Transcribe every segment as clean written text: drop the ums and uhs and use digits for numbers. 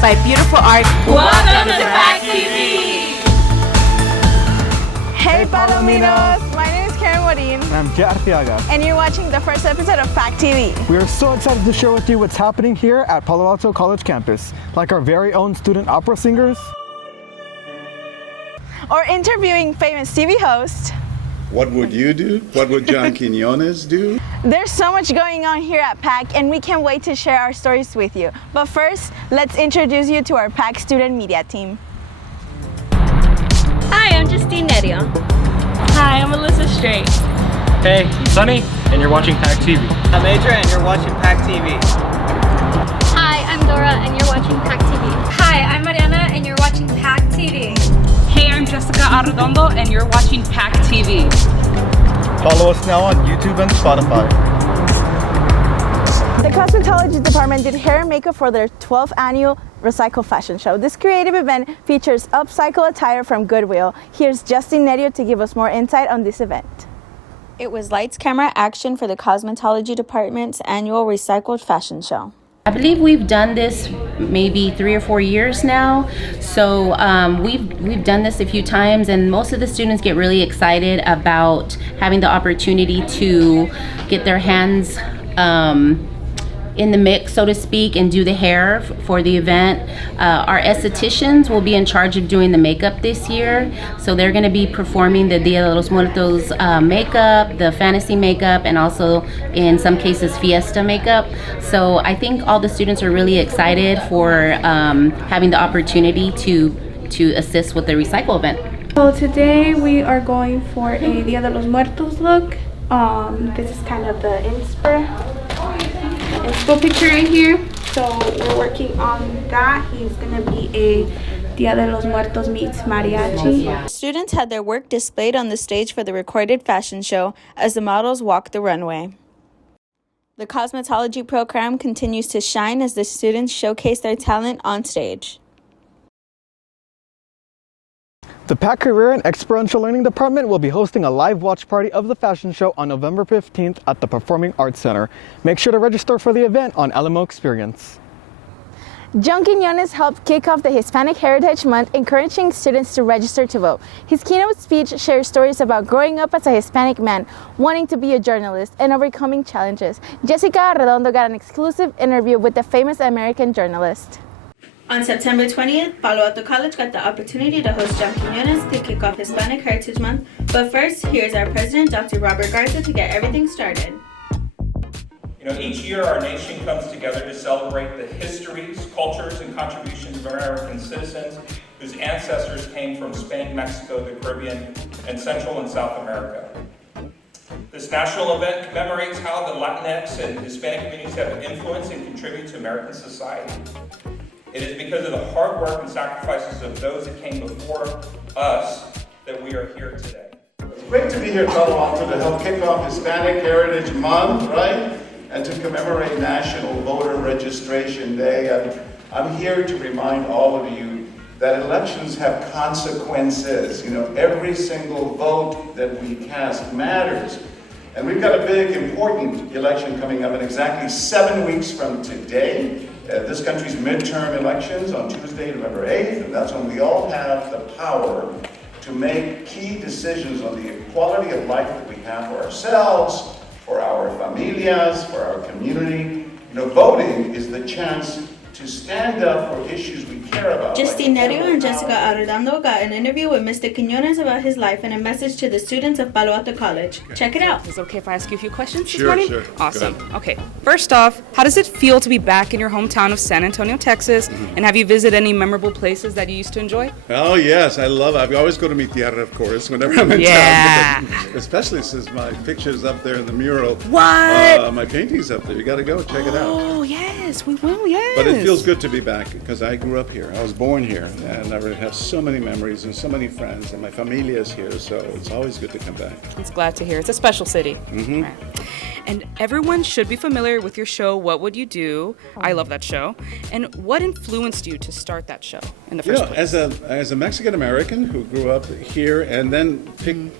by beautiful art. Welcome to PAC TV! Hey Palominos! My name is Keren, Morin. And I'm Jett, Artiaga. And you're watching the first episode of PAC TV. We are so excited to share with you what's happening here at Palo Alto College campus, like our very own student opera singers, or interviewing famous TV hosts. What would you do? What would John Quiñones do? There's so much going on here at PAC, and we can't wait to share our stories with you. But first, let's introduce you to our PAC Student Media team. Hi, I'm Justine Nerio. Hi, I'm Alyssa Straight. Hey, I'm Sunny, and you're watching PAC TV. I'm Adrian, and you're watching PAC TV. Hi, I'm Dora, and you're watching PAC TV. Hi, I'm Mariana, and you're watching PAC TV. Hey, I'm Jessica Arredondo, and you're watching PAC TV. Follow us now on YouTube and Spotify. The cosmetology department did hair and makeup for their 12th annual Recycle Fashion Show. This creative event features upcycle attire from Goodwill. Here's Justine Nerio to give us more insight on this event. It was lights, camera, action for the cosmetology department's annual Recycled Fashion Show. I believe we've done this maybe 3 or 4 years now. So we've done this a few times, and most of the students get really excited about having the opportunity to get their hands in the mix, so to speak, and do the hair for the event. Our estheticians will be in charge of doing the makeup this year. So they're going to be performing the Dia de los Muertos makeup, the fantasy makeup, and also in some cases fiesta makeup. So I think all the students are really excited for having the opportunity to assist with the recycle event. So today we are going for a Dia de los Muertos look. This is kind of the inspo picture right here. So we're working on that. He's gonna be a Dia de los Muertos meets mariachi. Students had their work displayed on the stage for the recorded fashion show as the models walked the runway. The cosmetology program continues to shine as the students showcase their talent on stage. The PAC Career and Experiential Learning Department will be hosting a live watch party of the fashion show on November 15th at the Performing Arts Center. Make sure to register for the event on Alamo Experience. John Quiñones helped kick off the Hispanic Heritage Month, encouraging students to register to vote. His keynote speech shares stories about growing up as a Hispanic man, wanting to be a journalist, and overcoming challenges. Jessica Arredondo got an exclusive interview with the famous American journalist. On September 20th, Palo Alto College got the opportunity to host John Quiñones to kick off Hispanic Heritage Month. But first, here's our president, Dr. Robert Garza, to get everything started. Each year our nation comes together to celebrate the histories, cultures, and contributions of American citizens whose ancestors came from Spain, Mexico, the Caribbean, and Central and South America. This national event commemorates how the Latinx and Hispanic communities have influenced and contributed to American society. It is because of the hard work and sacrifices of those that came before us that we are here today. It's great to be here at Palo Alto to help kick off Hispanic Heritage Month, right? And to commemorate National Voter Registration Day. I'm here to remind all of you that elections have consequences. Every single vote that we cast matters. And we've got a big, important election coming up in exactly 7 weeks from today. This country's midterm elections on Tuesday, November 8th, and that's when we all have the power to make key decisions on the quality of life that we have for ourselves, for our familias, for our community. Voting is the chance to stand up for issues we care about. Justine Nerio and Jessica Arredondo got an interview with Mr. Quiñones about his life and a message to the students of Palo Alto College. Check it out. Is it okay if I ask you a few questions this Sure, morning? sure. Awesome. Okay. First off, how does it feel to be back in your hometown of San Antonio, Texas? And have you visited any memorable places that you used to enjoy? Oh yes, I love it. I always go to mi tierra, of course, whenever I'm in Yeah. town. Because, especially since my picture's up there in the mural. What? My painting's up there. You got to go check it out. Oh, yes. We will, yes. But it feels good to be back because I grew up here. I was born here, and I have so many memories and so many friends, and my familia is here, so it's always good to come back. It's glad to hear. It's a special city. Mm-hmm. Right. And everyone should be familiar with your show, What Would You Do? I love that show. And what influenced you to start that show in the first place? As a Mexican American who grew up here and then picked,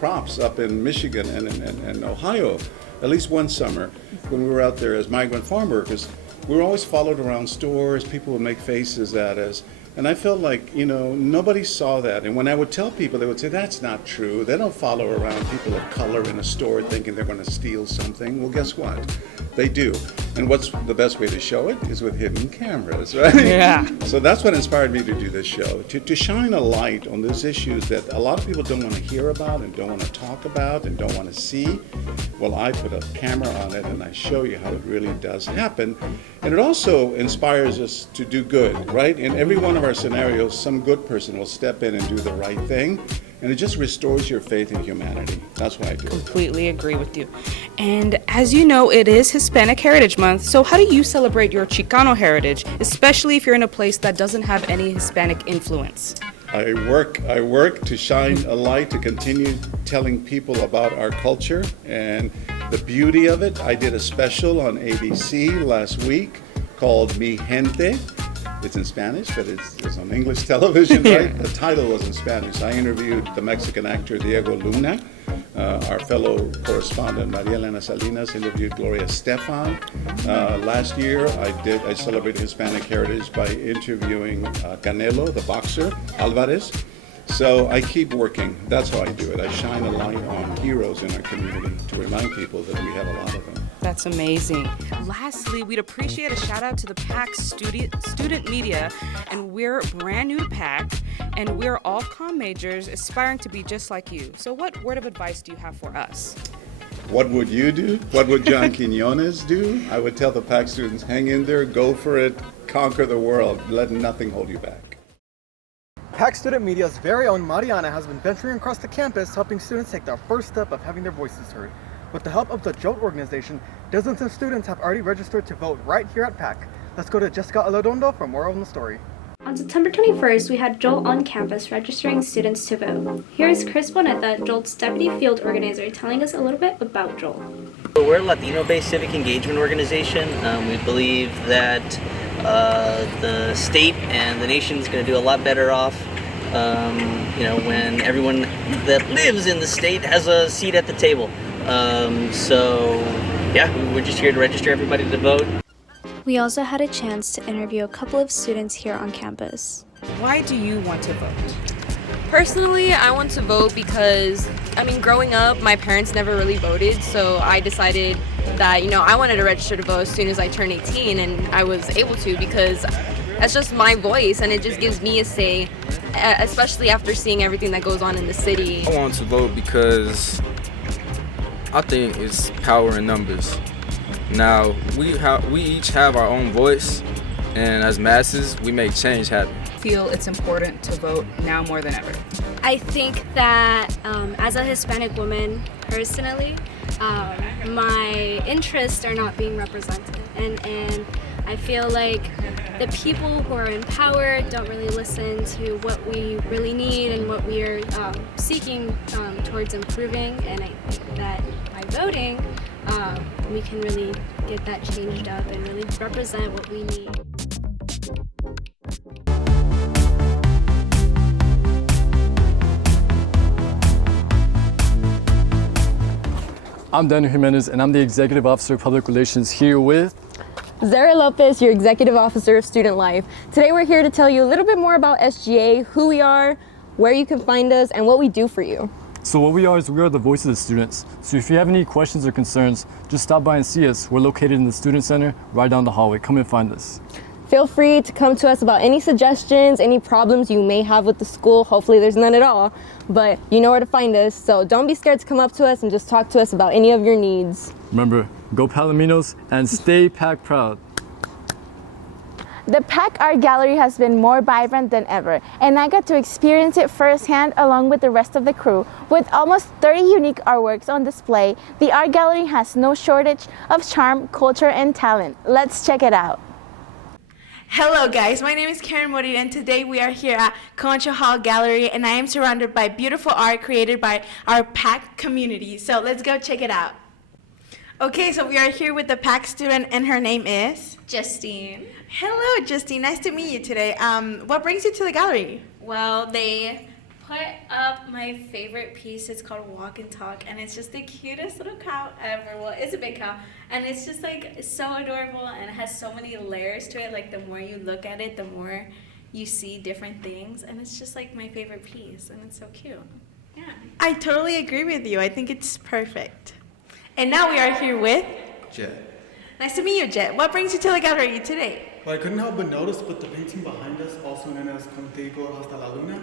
crops up in Michigan and Ohio, at least one summer when we were out there as migrant farm workers, we were always followed around stores, people would make faces at us. And I felt like, nobody saw that. And when I would tell people, they would say, that's not true. They don't follow around people of color in a store thinking they're going to steal something. Well, guess what? They do. And what's the best way to show it is with hidden cameras, right? Yeah. So that's what inspired me to do this show, to shine a light on those issues that a lot of people don't want to hear about and don't want to talk about and don't want to see. Well, I put a camera on it and I show you how it really does happen. And it also inspires us to do good, right? In every one of our scenarios, some good person will step in and do the right thing. And it just restores your faith in humanity. That's why I do it. Completely agree with you. And as you know, it is Hispanic Heritage Month. So how do you celebrate your Chicano heritage, especially if you're in a place that doesn't have any Hispanic influence? I work to shine a light, to continue telling people about our culture and the beauty of it. I did a special on ABC last week called Mi Gente. It's in Spanish, but it's on English television, right? The title was in Spanish. I interviewed the Mexican actor Diego Luna. Our fellow correspondent Maria Elena Salinas interviewed Gloria Estefan. Last year, I celebrated Hispanic heritage by interviewing Canelo, the boxer, Alvarez. So I keep working. That's how I do it. I shine a light on heroes in our community to remind people that we have a lot of them. That's amazing. Lastly, we'd appreciate a shout out to the PAC Student Media, and we're brand new to PAC, and we're all comm majors aspiring to be just like you. So what word of advice do you have for us? What would you do? What would John Quinones do? I would tell the PAC students, hang in there, go for it, conquer the world, let nothing hold you back. PAC Student Media's very own Mariana has been venturing across the campus, helping students take their first step of having their voices heard. With the help of the Jett organization, dozens of students have already registered to vote right here at PAC. Let's go to Jessica Alodondo for more on the story. On September 21st, we had Jett on campus registering students to vote. Here is Chris Boneta, Jett's deputy field organizer, telling us a little bit about Jett. We're a Latino-based civic engagement organization. We believe that the state and the nation is going to do a lot better off when everyone that lives in the state has a seat at the table. We're just here to register everybody to vote. We also had a chance to interview a couple of students here on campus. Why do you want to vote? Personally, I want to vote because, growing up, my parents never really voted, so I decided that, I wanted to register to vote as soon as I turned 18, and I was able to because that's just my voice, and it just gives me a say, especially after seeing everything that goes on in the city. I want to vote because I think it's power in numbers. Now, we each have our own voice, and as masses, we make change happen. I feel it's important to vote now more than ever. I think that as a Hispanic woman, personally, my interests are not being represented, and I feel like the people who are in power don't really listen to what we really need and what we are seeking towards improving, and I think that by voting, we can really get that changed up and really represent what we need. I'm Daniel Jimenez, and I'm the Executive Officer of Public Relations here with Zara Lopez, your Executive Officer of Student Life. Today we're here to tell you a little bit more about SGA, who we are, where you can find us, and what we do for you. So what we are is we are the voice of the students. So if you have any questions or concerns, just stop by and see us. We're located in the Student Center right down the hallway. Come and find us. Feel free to come to us about any suggestions, any problems you may have with the school. Hopefully there's none at all, but you know where to find us. So don't be scared to come up to us and just talk to us about any of your needs. Remember, go Palominos and stay PAC proud. The PAC Art Gallery has been more vibrant than ever, and I got to experience it firsthand along with the rest of the crew. With almost 30 unique artworks on display, the art gallery has no shortage of charm, culture, and talent. Let's check it out. Hello guys, my name is Keren, Morin, and today we are here at Concha Hall Gallery, and I am surrounded by beautiful art created by our PAC community. So let's go check it out. Okay, so we are here with the PAC student, and her name is? Justine. Hello, Justine. Nice to meet you today. What brings you to the gallery? Well, they put up my favorite piece. It's called Walk and Talk, and it's just the cutest little cow ever. Well, it's a big cow, and it's just like so adorable, and it has so many layers to it. Like the more you look at it, the more you see different things, and it's just like my favorite piece, and it's so cute. Yeah. I totally agree with you. I think it's perfect. And now we are here with Jett. Nice to meet you, Jett. What brings you to the gallery today? Well, I couldn't help but notice, but the painting behind us, also known as Contigo Hasta la Luna,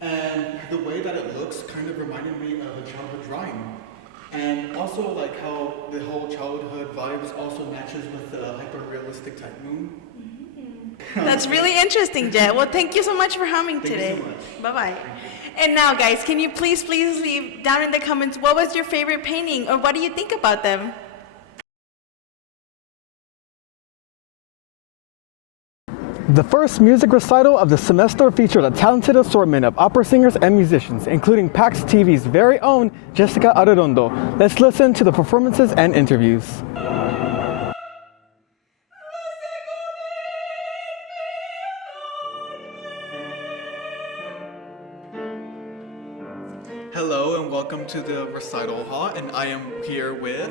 and the way that it looks kind of reminded me of a childhood drawing. And also like how the whole childhood vibes also matches with the hyper-realistic type moon. That's really interesting, Jett. Well, thank you so much for coming today. Thank you so much. Bye-bye. And now, guys, can you please leave down in the comments what was your favorite painting, or what do you think about them? The first music recital of the semester featured a talented assortment of opera singers and musicians, including PAC TV's very own Jessica Arredondo. Let's listen to the performances and interviews. Hello and welcome to the recital hall, and I am here with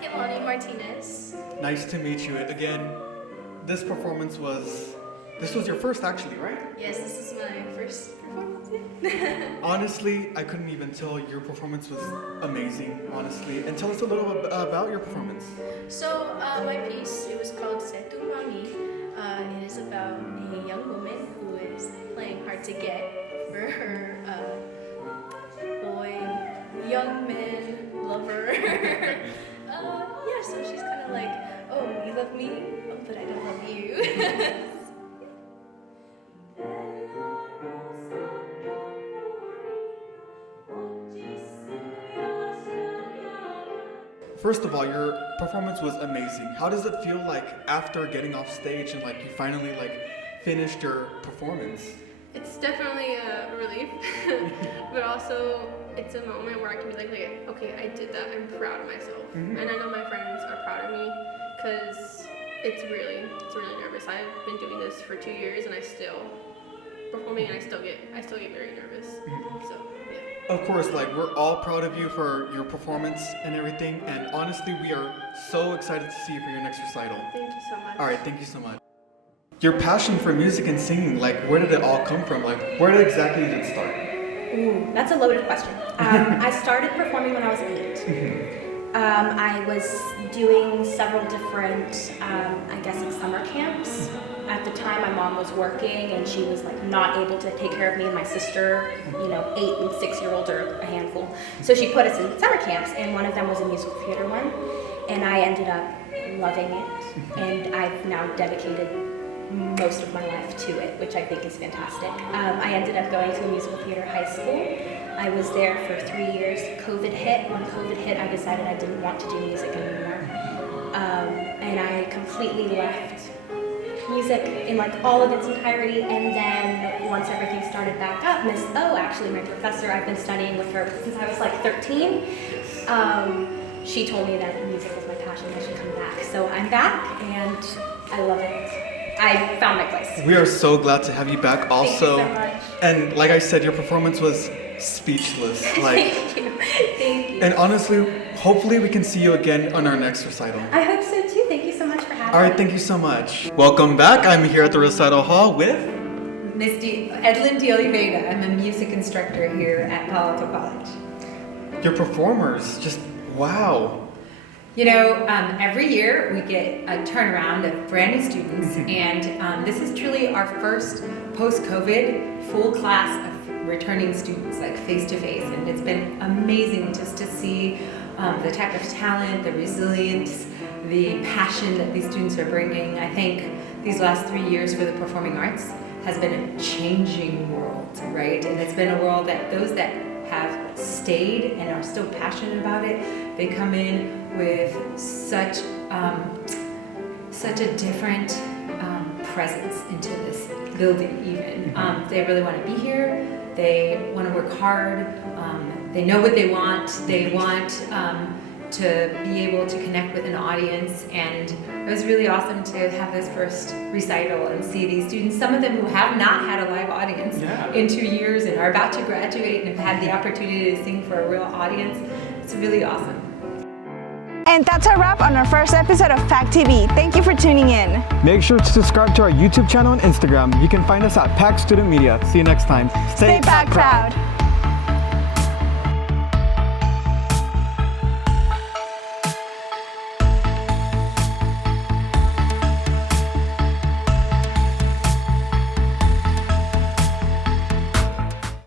Kimani Martinez. Nice to meet you again. This performance was your first actually, right? Yes, this is my first performance. Honestly, I couldn't even tell. Your performance was amazing, honestly. And tell us a little bit about your performance. So my piece, it was called C'est tu Mami. It is about a young woman who is playing hard to get for her young man lover. Yeah, so she's kind of like, oh, you love me? Oh, but I don't love you. First of all, your performance was amazing. How does it feel like after getting off stage and like you finally like finished your performance? It's definitely a relief, but also it's a moment where I can be like, okay, I did that. I'm proud of myself, and I know my friends are proud of me because it's really nervous. I've been doing this for 2 years, and I still performing, and I still get very nervous. So yeah. Of course, like we're all proud of you for your performance and everything, and honestly, we are so excited to see you for your next recital. Thank you so much. All right, thank you so much. Your passion for music and singing, like where did it all come from? Like where exactly did it start? Ooh, that's a loaded question. I started performing when I was 8. I was doing several different, summer camps. At the time, my mom was working and she was like not able to take care of me and my sister. 8 and 6-year-olds are a handful. So she put us in summer camps, and one of them was a musical theater one. And I ended up loving it, and I've now dedicated most of my life to it, which I think is fantastic. I ended up going to a musical theater high school. I was there for 3 years. COVID hit. When COVID hit, I decided I didn't want to do music anymore. And I completely left music in like all of its entirety. And then once everything started back up, Miss O, actually my professor, I've been studying with her since I was like 13. She told me that music was my passion, I should come back. So I'm back and I love it. I found my place. We are so glad to have you back also. Thank you so much. And like I said, your performance was speechless. Like, Thank you. and honestly, hopefully we can see you again on our next recital. I hope so too. Thank you so much for having me. All right, thank you so much. Welcome back. I'm here at the recital hall with Miss Edlyn de Oliveira. I'm a music instructor here at Palo Alto College. your performers. Just wow. Every year we get a turnaround of brand new students, and this is truly our first post-COVID full class of returning students, like face-to-face, and it's been amazing just to see the type of talent, the resilience, the passion that these students are bringing. I think these last 3 years for the performing arts has been a changing world, right? And it's been a world that those that have stayed and are still passionate about it, they come in with such a different presence into this building even. They really want to be here, they want to work hard, they know what they want to be able to connect with an audience, and it was really awesome to have this first recital and see these students, some of them who have not had a live audience in 2 years and are about to graduate and have had the opportunity to sing for a real audience. It's really awesome. And that's our wrap on our first episode of PAC TV. Thank you for tuning in. Make sure to subscribe to our YouTube channel and Instagram. You can find us at PAC Student Media. See you next time. Stay PAC proud.